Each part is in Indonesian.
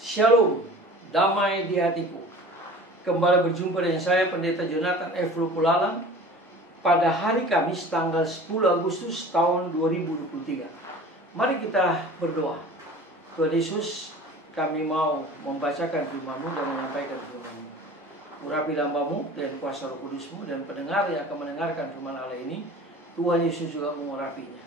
Shalom, damai di hatiku. Kembali berjumpa dengan saya, Pendeta Jonathan F. Lupulalang, pada hari Kamis tanggal 10 Agustus tahun 2023. Mari kita berdoa. Tuhan Yesus, kami mau membacakan firman-Mu dan menyampaikan firman-Mu. Urapi hamba-Mu dan kuasa Roh Kudus-Mu, dan pendengar yang akan mendengarkan firman Allah ini, Tuhan Yesus juga mengurapinya.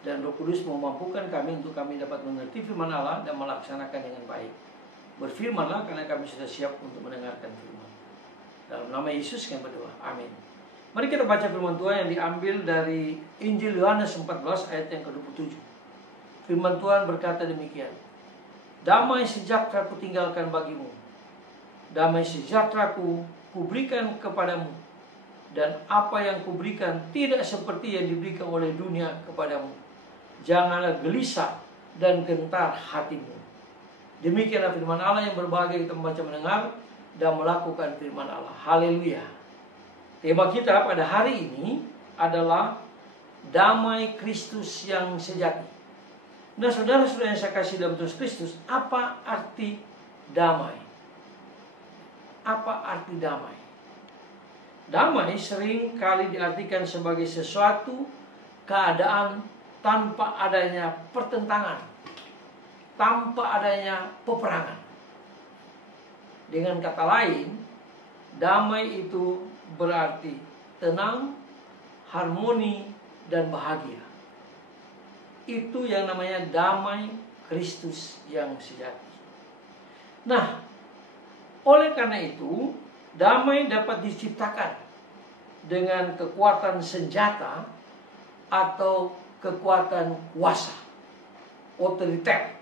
Dan Roh Kudus memampukan kami untuk kami dapat mengerti firman Allah dan melaksanakan dengan baik. Berfirmanlah karena kami sudah siap untuk mendengarkan firman. Dalam nama Yesus kami berdoa. Amin. Mari kita baca firman Tuhan yang diambil dari Injil Yohanes 14 ayat yang ke-27. Firman Tuhan berkata demikian. Damai sejahtera ku tinggalkan bagimu. Damai sejahtera ku berikan kepadamu. Dan apa yang kuberikan tidak seperti yang diberikan oleh dunia kepadamu. Janganlah gelisah dan gentar hatimu. Demikianlah firman Allah yang berbahagia kita membaca, mendengar, dan melakukan firman Allah. Haleluya. Tema kita pada hari ini adalah damai Kristus yang sejati. Nah, saudara-saudara yang saya kasih dalam Tuhan Kristus, apa arti damai? Apa arti damai? Damai sering kali diartikan sebagai sesuatu keadaan tanpa adanya pertentangan, tanpa adanya peperangan. Dengan kata lain, damai itu berarti tenang, harmoni, dan bahagia. Itu yang namanya damai Kristus yang sejati. Nah, oleh karena itu, damai dapat diciptakan dengan kekuatan senjata atau kekuatan kuasa, otoriter.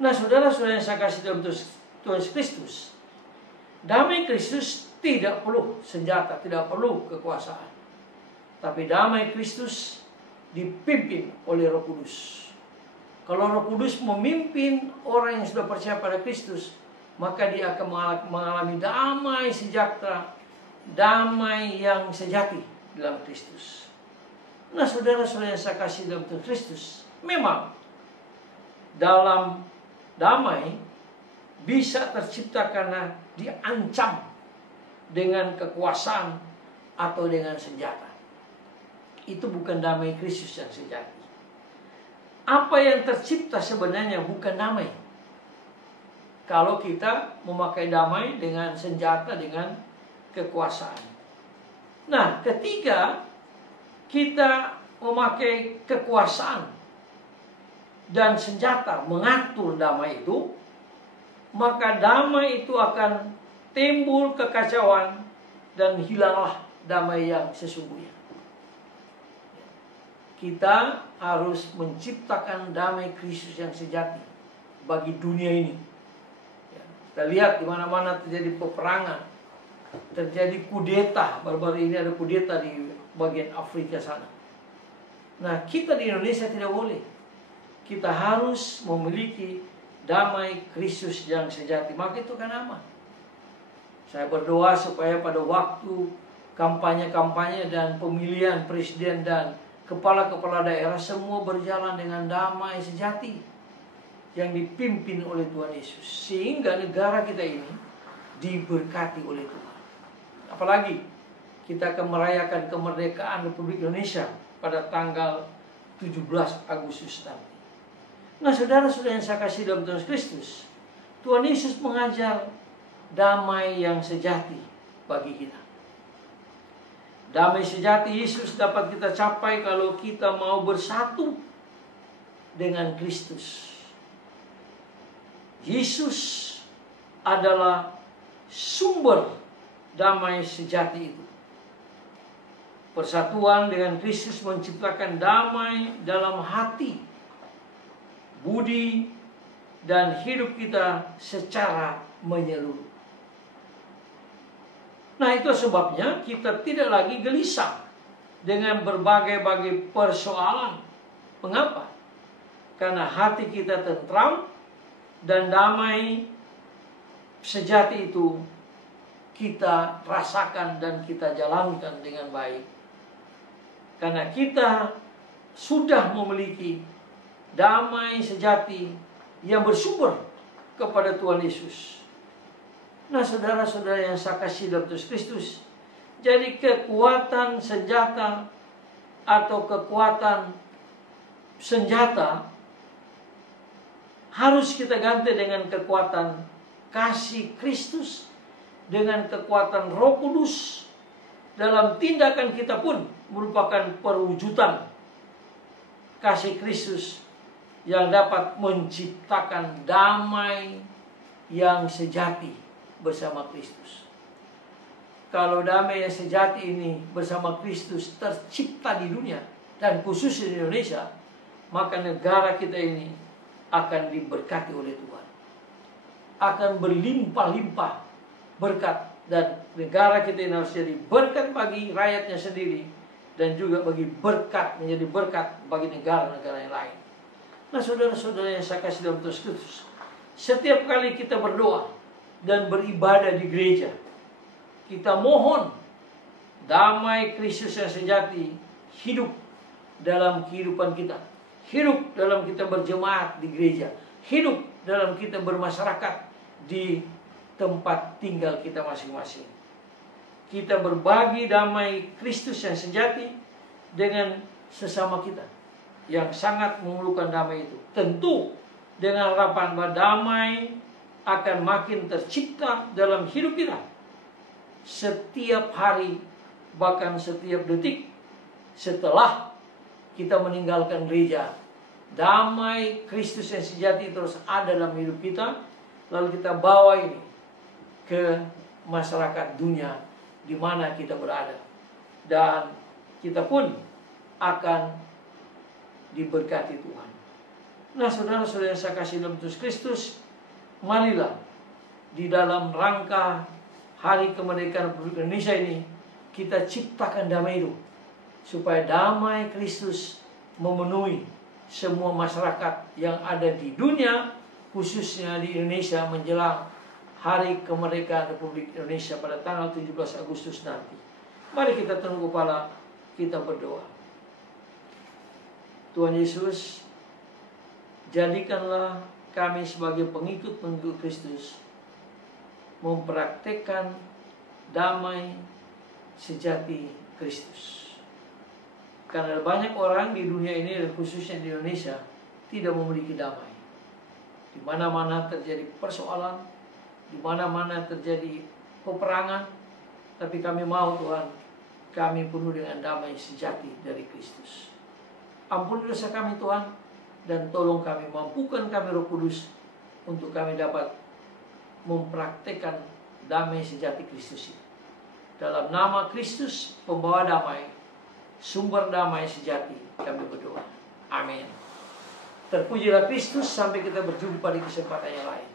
Nah, saudara-saudara yang saya kasih dalam Tuhan Kristus, damai Kristus tidak perlu senjata, tidak perlu kekuasaan. Tapi damai Kristus dipimpin oleh Roh Kudus. Kalau Roh Kudus memimpin orang yang sudah percaya pada Kristus, maka dia akan mengalami damai sejahtera, damai yang sejati dalam Kristus. Nah, saudara-saudara yang saya kasih dalam Tuhan Kristus, memang dalam damai bisa tercipta karena diancam dengan kekuasaan atau dengan senjata. Itu bukan damai Kristus yang sejati. Apa yang tercipta sebenarnya bukan damai. Kalau kita memakai damai dengan senjata, dengan kekuasaan. Nah, ketika kita memakai kekuasaan dan senjata mengatur damai itu, maka damai itu akan timbul kekacauan dan hilanglah damai yang sesungguhnya. Kita harus menciptakan damai Kristus yang sejati bagi dunia ini. Kita lihat di mana-mana terjadi peperangan, terjadi kudeta. Baru-baru ini ada kudeta di bagian Afrika sana. Nah, kita di Indonesia tidak boleh. Kita harus memiliki damai Kristus yang sejati. Maka itu kan aman. Saya berdoa supaya pada waktu kampanye-kampanye dan pemilihan presiden dan kepala-kepala daerah semua berjalan dengan damai sejati yang dipimpin oleh Tuhan Yesus, sehingga negara kita ini diberkati oleh Tuhan. Apalagi kita akan merayakan kemerdekaan Republik Indonesia pada tanggal 17 Agustus nanti. Nah, saudara-saudara yang saya kasih dalam Tuhan Kristus, Tuhan Yesus mengajar damai yang sejati bagi kita. Damai sejati Yesus dapat kita capai kalau kita mau bersatu dengan Kristus. Yesus adalah sumber damai sejati itu. Persatuan dengan Kristus menciptakan damai dalam hati, budi, dan hidup kita secara menyeluruh. Nah, itu sebabnya kita tidak lagi gelisah dengan berbagai-bagai persoalan. Mengapa? Karena hati kita tentram dan damai sejati itu kita rasakan dan kita jalankan dengan baik. Karena kita sudah memiliki damai sejati yang bersumber kepada Tuhan Yesus. Nah, saudara-saudara yang saya kasih dalam Yesus Kristus, jadi kekuatan senjata atau kekuatan senjata harus kita ganti dengan kekuatan kasih Kristus, dengan kekuatan Roh Kudus. Dalam tindakan kita pun merupakan perwujudan kasih Kristus yang dapat menciptakan damai yang sejati bersama Kristus. Kalau damai yang sejati ini bersama Kristus tercipta di dunia, dan khususnya di Indonesia, maka negara kita ini akan diberkati oleh Tuhan. Akan berlimpah-limpah berkat, dan negara kita ini harus jadi berkat bagi rakyatnya sendiri, dan juga bagi berkat, menjadi berkat bagi negara-negara yang lain. Nah, saudara-saudara yang saya kasih dalam Tuhan Kristus, setiap kali kita berdoa dan beribadah di gereja, kita mohon damai Kristus yang sejati hidup dalam kehidupan kita, hidup dalam kita berjemaat di gereja, hidup dalam kita bermasyarakat di tempat tinggal kita masing-masing. Kita berbagi damai Kristus yang sejati dengan sesama kita yang sangat memerlukan damai itu. Tentu dengan harapan bahwa damai akan makin tercipta dalam hidup kita setiap hari, bahkan setiap detik setelah kita meninggalkan gereja. Damai Kristus yang sejati terus ada dalam hidup kita, lalu kita bawa ini ke masyarakat dunia di mana kita berada, dan kita pun akan diberkati Tuhan. Nah, saudara-saudara yang saya kasih dalam Yesus Kristus, marilah di dalam rangka Hari Kemerdekaan Republik Indonesia ini kita ciptakan damai itu, supaya damai Kristus memenuhi semua masyarakat yang ada di dunia, khususnya di Indonesia menjelang Hari Kemerdekaan Republik Indonesia pada tanggal 17 Agustus nanti. Mari kita tunduk kepala, kita berdoa. Tuhan Yesus, jadikanlah kami sebagai pengikut-pengikut Kristus mempraktekkan damai sejati Kristus. Karena banyak orang di dunia ini, dan khususnya di Indonesia, tidak memiliki damai. Di mana-mana terjadi persoalan, di mana-mana terjadi peperangan, tapi kami mau Tuhan, kami penuh dengan damai sejati dari Kristus. Ampuni dosa kami Tuhan, dan tolong kami, mampukan kami Roh Kudus untuk kami dapat mempraktekkan damai sejati Kristus ini. Dalam nama Kristus, pembawa damai, sumber damai sejati, kami berdoa. Amin. Terpujilah Kristus, sampai kita berjumpa di kesempatan yang lain.